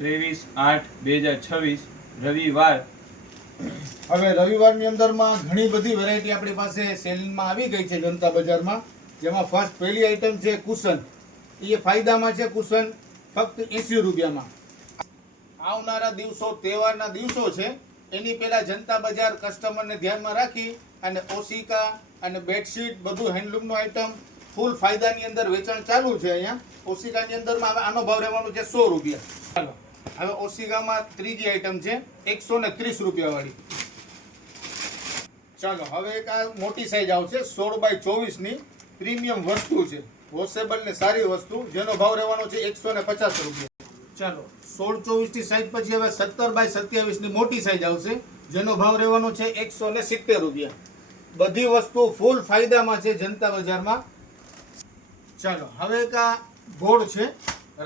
23/8/2026 રવિવાર। હવે રવિવારની અંદરમાં ઘણી બધી વેરાયટી આપણી પાસે સેલમાં આવી ગઈ છે જનતા બજારમાં, જેમાં ફર્સ્ટ પહેલી આઈટમ છે કુશન। એ ફાયદામાં છે કુશન ફક્ત 80 રૂપિયામાં। આવનારા દિવસો તહેવારના દિવસો છે, એની પહેલા જનતા બજાર કસ્ટમરને ધ્યાનમાં રાખી અને ઓશિકા અને બેડશીટ બધું હેન્ડલૂમનું આઈટમ ફૂલ ફાયદાની અંદર વેચાણ ચાલુ છે। અહીંયા ઓશિકાની અંદરમાં હવે આનો ભાવ રહેવાનો છે 100 રૂપિયા। ચાલો હવે ઓશિકામાં ત્રીજી આઈટમ છે 130 રૂપિયાવાળી। ચાલો હવે એક આ મોટી સાઈઝ આવશે 16x24 ની પ્રીમિયમ વસ્તુ છે, વોશેબલ ને સારી વસ્તુ, જેનો ભાવ રહેવાનો છે 150 રૂપિયા। ચાલો 16x24 ની સાઈઝ પછી હવે 17x27 ની મોટી સાઈઝ આવશે, જેનો ભાવ રહેવાનો છે 170 રૂપિયા। બધી વસ્તુ ફૂલ ફાયદામાં છે જનતા બજારમાં। ચાલો હવે એક આ ગોળ છે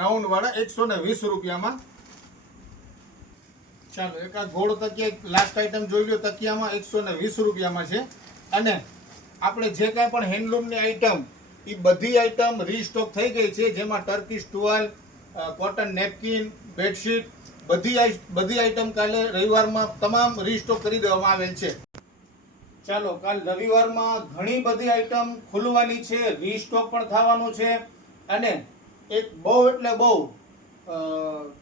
રાઉન્ડ વાળા 120 રૂપિયામાં। ચાલો એક આ ગોળ તકિયા લાસ્ટ આઈટમ જોઈ લો, તકિયામાં 120 રૂપિયામાં છે। અને આપણે જે કાંઈ પણ હેન્ડલૂમની આઈટમ એ બધી આઈટમ રીસ્ટોક થઈ ગઈ છે, જેમાં ટર્કીશ ટુવાલ, કોટન નેપકિન, બેડશીટ બધી આઈટમ કાલે રવિવારમાં તમામ રીસ્ટોક કરી દેવામાં આવેલ છે। ચાલો કાલ રવિવારમાં ઘણી બધી આઈટમ ખુલવાની છે, રીસ્ટોક પણ થવાનું છે। અને એક બહુ એટલે બહુ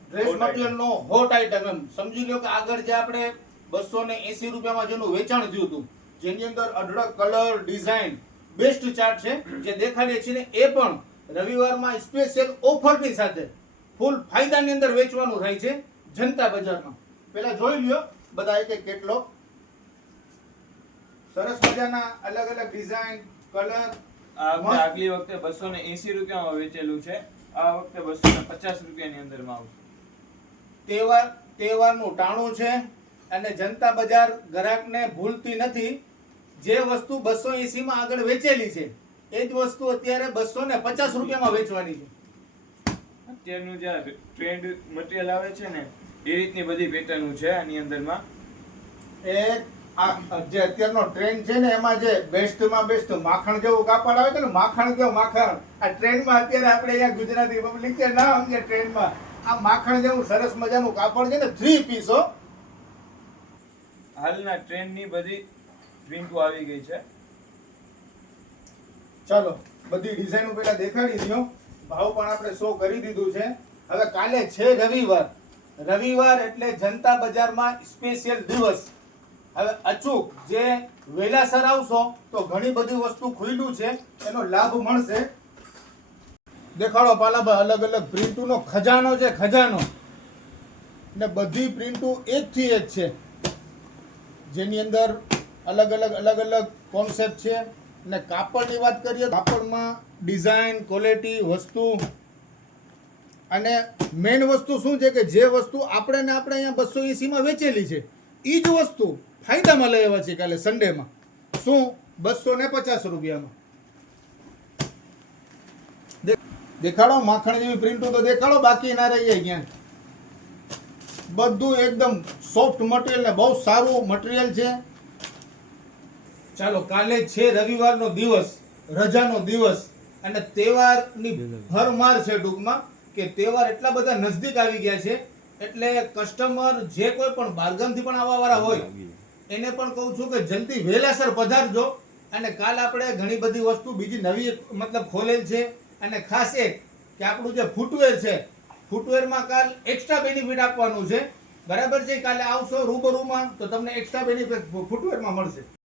ડ્રેસ મટીરિયલનો હોટ આઈટમ એમ સમજી લો કે આગળ જે આપણે 280 રૂપિયામાં જેનું વેચાણ થયું હતું, જેની અંદર અઢળક કલર ડિઝાઇન બેસ્ટ ચાર્ટ છે જે દેખાડીએ છીએ ને, એ પણ રવિવારમાં સ્પેશિયલ ઓફરની સાથે ફૂલ ફાયદાની અંદર વેચવાનું થાય છે જનતા બજારમાં। પહેલા જોઈ લ્યો બધા એક કેટલો સરસ મજાના અલગ અલગ ડિઝાઇન કલર। આગલી વખતે 280 રૂપિયામાં વેચેલું છે, આ વખતે 250 રૂપિયાની અંદરમાં આવશે। તહેવારનું ટાણું છે અને જનતા બજાર ગ્રાહકને ભૂલતી નથી। જે વસ્તુ 280 માં આગળ વેચેલી છે એ જ વસ્તુ અત્યારે 250 રૂપિયામાં વેચવાની છે। અત્યારનું જે ટ્રેન્ડ મટીરિયલ આવે છે ને એ રીતની બધી પેટર્ન છે આની અંદરમાં। જે અત્યારનો ટ્રેન્ડ છે ને એમાં જે બેસ્ટમાં બેસ્ટ માખણ જેવું કાપડ આવે છે ને, માખણ જેવું માખણ આ ટ્રેન્ડમાં અત્યારે આપણે અહીંયા ગુજરાતી પબ્લિક છે ના સમજે ટ્રેન્ડમાં, આ માખણ જેવું સરસ મજાનું કાપડ છે ને 3 પીસો। હાલના ટ્રેન્ડની બધી પ્રિન્ટો આવી ગઈ છે। ચાલો બધી ડિઝાઇનો પહેલા દેખાડી દો, ભાવ પણ આપણે શો કરી દીધું છે। હવે કાલે છે રવિવાર એટલે જનતા બજારમાં સ્પેશિયલ દિવસ। હવે અચૂક જે વેલાસર આવશો તો ઘણી બધી વસ્તુ ખુલ્લું છે, એનો લાભ મળશે। દેખાડો પાલાભાઈ અલગ અલગ પ્રિન્ટનો ખજાનો છે, ખજાનો ને બધી પ્રિન્ટો એકથી એક છે, જેની અંદર અલગ અલગ કોન્સેપ્ટ છે। ને કાપડની વાત કરીએ, કાપડમાં ડિઝાઇન ક્વોલિટી વસ્તુ, અને મેઇન વસ્તુ શું છે કે જે વસ્તુ આપણે અહીંયા 280 માં વેચેલી છે એ જ વસ્તુ ફાયદામાં લઈ આવ્યા છે કાલે સન્ડેમાં। શું 250 રૂપિયામાં। દેખાડો માખણ જેવી પ્રિન્ટો તો દેખાડો, બાકી ના રહી જાય ક્યાં। બધું એકદમ સોફ્ટ મટીરિયલ ને બહુ સારું મટીરિયલ છે। ચાલો કાલે છે રવિવારનો દિવસ, રજાનો દિવસ અને તહેવારની ભરમાર છે ટૂંકમાં, કે તહેવાર એટલા બધા નજદીક આવી ગયા છે એટલે કસ્ટમર જે કોઈ પણ બારગામથી પણ આવવા વાળા હોય એને પણ કહું છું કે જલ્દી વહેલાસર પધારજો। અને કાલ આપણે ઘણી બધી વસ્તુ બીજી નવી મતલબ ખોલેલ છે। અને ખાસ એક કે આપણું જે ફૂટવેર છે, ફૂટવેરમાં કાલ એક્સ્ટ્રા બેનિફિટ આપવાનું છે, બરાબર છે। કાલે આવશો રૂબરૂમાં તો તમને એક્સ્ટ્રા બેનિફિટ ફૂટવેરમાં મળશે।